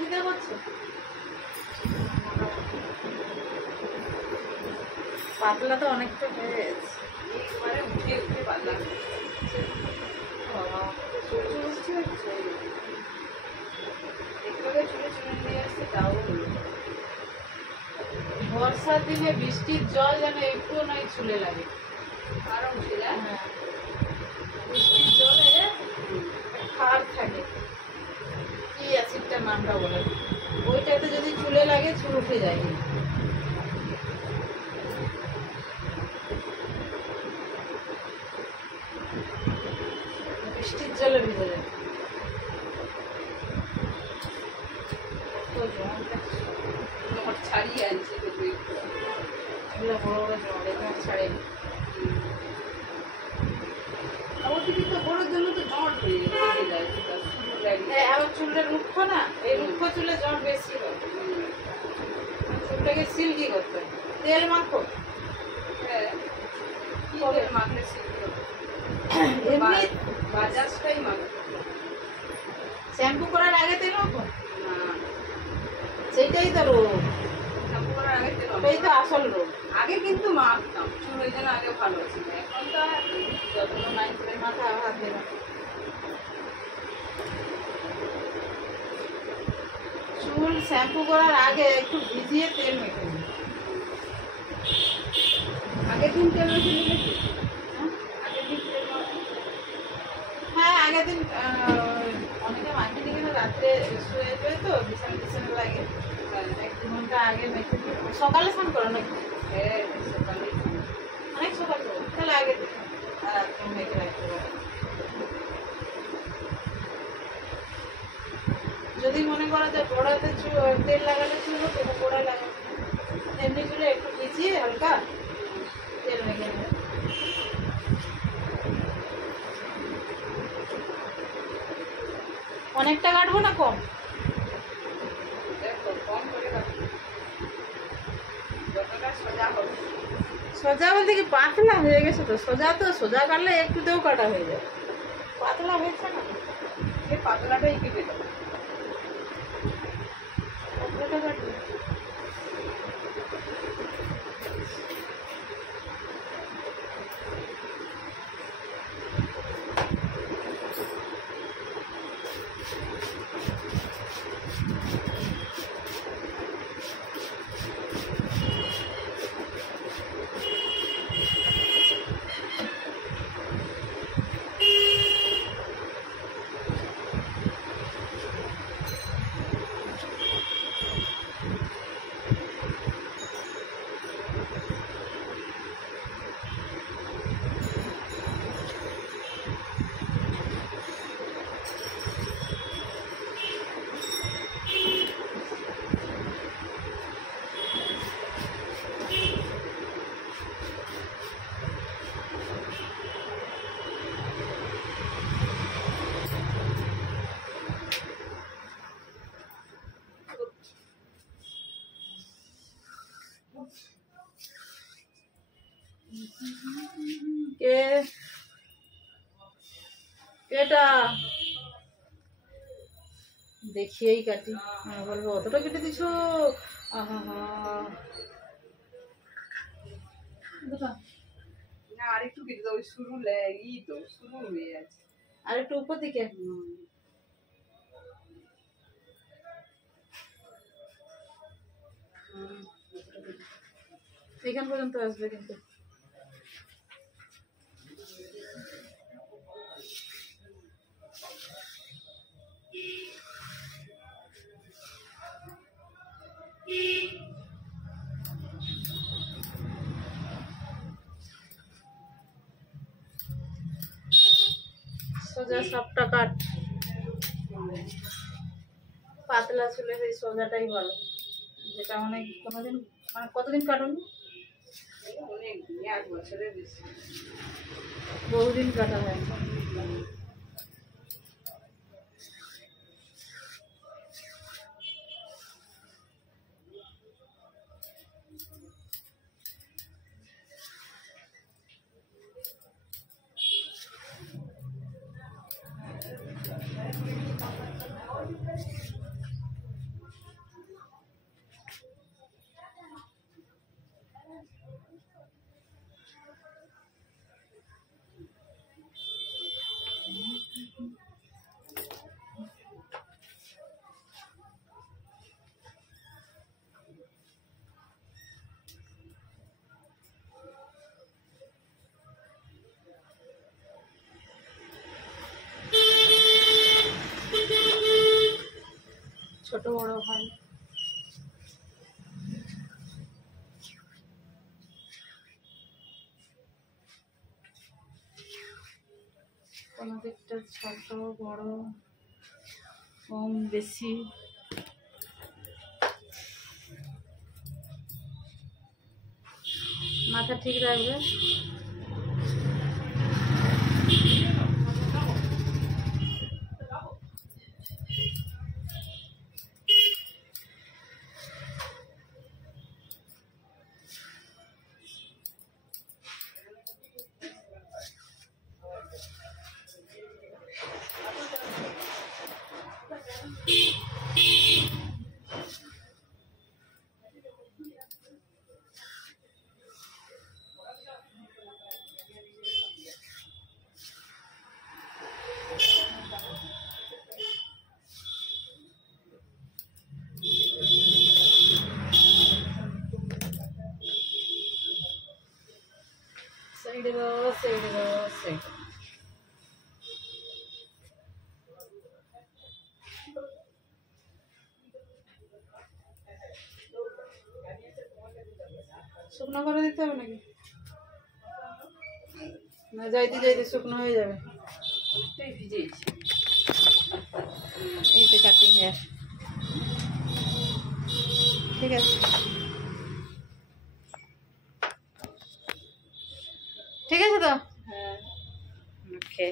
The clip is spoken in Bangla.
দিতে করছো? পাতলা তো অনেকটা হয়ে গেছে। একবারে উঠে উঠে পাতলা বর্ষার দিনে বৃষ্টির জল যেন একটুও নয় চুলে লাগে। কারণ ছিল হ্যাঁ, বৃষ্টির জলে খার থাকে, কি অ্যাসিডটার নামটা বলে, ওইটাতে যদি চুলে লাগে চুল উঠে যায়। বৃষ্টির জলে ভিজে যায়। ছাড়িয়ে আনছি তো তুই এগুলো বড় বড় জল, এগুলো ছাড়ে না। অতিরিক্ত বড়োর জন্য তো জট হয়ে যায়। হ্যাঁ, আবার চুলটা রুক্ষ না, এই রুক্ষ চুলে জট বেশি হয়। চুলটাকে সিল্কি করতে হয়। তেল মাখো। হ্যাঁ, কি তেল মাখলে সিল্কি হবে? এমনি বাজাজটাই মাখো। শ্যাম্পু করার আগে তেল মাখো, না, সেটাই তো রোগ, শ্যাম্পু করার আগে তেল মাখো। সেটাই তো আসল রোগ। আগে কিন্তু মাখতাম, চুল ওই জন্য আগে ভালো ছিল। এখন তো আর যত্ন নাই করে মাথায় হাত দেবে। চুল শ্যাম্পু করার আগে একটু ভিজিয়ে তেল মেখে নিন। আগের দিন তেল মেখে নিলে কি? আগের দিন তেল হ্যাঁ, আগের দিন অনেকে মাখিয়ে নিয়ে গেলে রাত্রে শুয়ে যায় তো বিছানা টিছানা লাগে, 1-2 ঘন্টা আগে মেখে দিয়ে সকালে স্নান করো নাকি? হ্যাঁ, সকালে অনেক সকাল করো, তাহলে আগে দিন আর রাত্রে মেখে রাখতে পারো। যদি মনে করো যে গোড়াতে তেল লাগালে চুল তো গোড়ায় লাগাবে, এমনি চুলে একটু ভিজিয়ে হালকা তেল মেখে নেবে। অনেকটা কাটবো না কম? দেখো কম করে রাখো, যতটা সোজা হবে। সোজা বলতে কি পাতলা হয়ে গেছে তো, সোজা তো সোজা কাটলে একটুতেও কাটা হয়ে যায়, পাতলা হয়েছে না, এই পাতলাটাই কেটে দাও। পাতলাটা কাটবে। কে এটা দেখিয়েই কাটি, বলবো অতটা কেটে দিছো। আহা, না আরেকটু কেটে দাও, ওই শুরু তো শুরু হয়ে আছে। আর একটু উপর দিকে। এখান পর্যন্ত আসবে কিন্তু। সোজা সবটা কাট, পাতলা চুলে এই সোজাটাই ভালো, যেটা অনেক কোনোদিন মানে কতদিন কাটুন? অনেক দিন, 1 বছরের বেশি। বহুদিন কাটা হয়। বড় হয়। কোনো দিকটা ছোট বড় কম বেশি মাথা ঠিক রাখবে। సైడ్గా సైడ్గా సైడ్ শুকনো করে দিতে হবে নাকি? না যাইতে যাইতে শুকনো হয়ে যাবে। অনেকটাই ভিজেছি। এই তো কাটিং হেয়ার ঠিক আছে, ঠিক আছে তো। হ্যাঁ। ওকে।